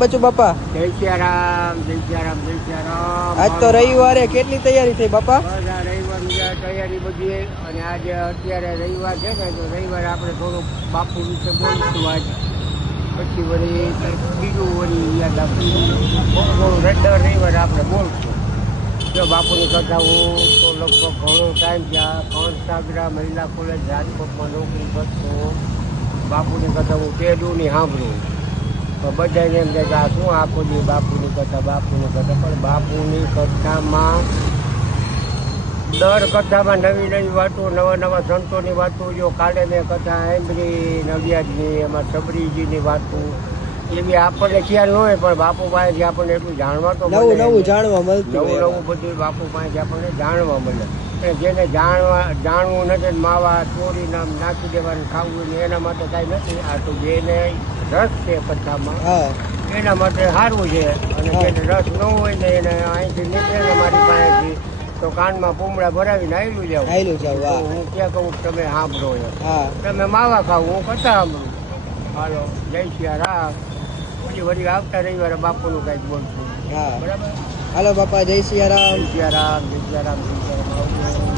બચુ બાપા જય સિયારામ, જય સિયારામ, જય સિયારામ. આજ તો રવિવારે કેટલી તૈયારી થઈ બાપા? બસ આ રવિવારની તૈયારી બધી. અને આજે અત્યારે રવિવાર છે ને, તો રવિવારે આપણે થોડુંક બાપુ વિશે બોલીશું આજ. પછી વળી બીજું વળી યાદ આપીશું. થોડું થોડું દર રવિવારે આપણે બોલશું. જો બાપુની કથા હું તો લગભગ ઘણો ટાઈમ થયા કંસાગરા મહિલા કોલેજ રાજકોટમાં નોકરી કરતો. બાપુની કથા હું તેડુની સાંભળું. તો બધાને એમ કે આ શું આખો દી બાપુની કથા પણ બાપુની કથામાં દર કથામાં નવી નવી વાતો, નવા નવા સંતોની વાતો. જો કાલે મેં કથા સાંભળી નવિયાદની, એમાં સબરીજીની વાતો. એવી આપણને ખ્યાલ ન હોય, પણ બાપુ પાસેથી આપણને એટલું જાણવા તો નવું નવું જાણવા મળતું, નવું બધું બાપુ પાસેથી આપણને જાણવા મળે. જેને જાણવું નથી, માવા ચોરી નાખી દેવાનું ખાવું ને એના માટે કાંઈ નથી. આ તો જેને રસ છે કથામાં એના માટે સારું છે. અને જેને રસ ન હોય ને એને અહીંથી નીકળે ને મારી પાસેથી તો કાનમાં પૂમડા ભરાવીને આવેલું જાવ. હું ક્યાં કહું તમે સાંભળો એમ, તમે માવા ખાવ, હું કથા સાંભળું. હાલો, જય સિયારામ. પછી વળી આવતા રવિવારે બાપુનું કંઈક બોલશું. બરાબર. હાલો બાપા, જય સિયારામ. જય સિયારામ, જય સિયારામ, જય સિયારામ.